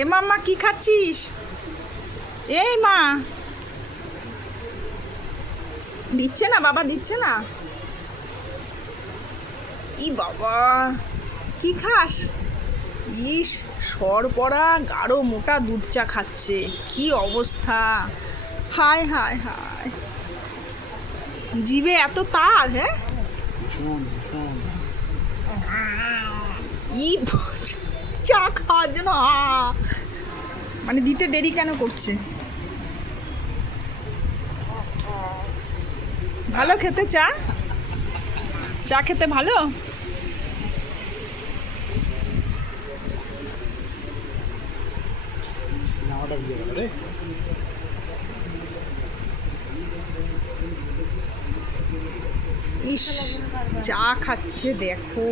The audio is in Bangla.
এ মাম্মা কি খাচ্ছিস? এই মা দিচ্ছে না, বাবা দিচ্ছে না। ই বাবা, কি খাস? ইস, সর পড়া গাঢ় মোটা দুধ চা খাচ্ছে, কি অবস্থা! হায় হায় হায়, জিভে এত তার! হ্যাঁ, ই চা খাওয়ার জন্য মানে দিতে দেরি কেন করছে? ভালো খেতে চা, চা খেতে ভালো। ইস, চা খাচ্ছে দেখো।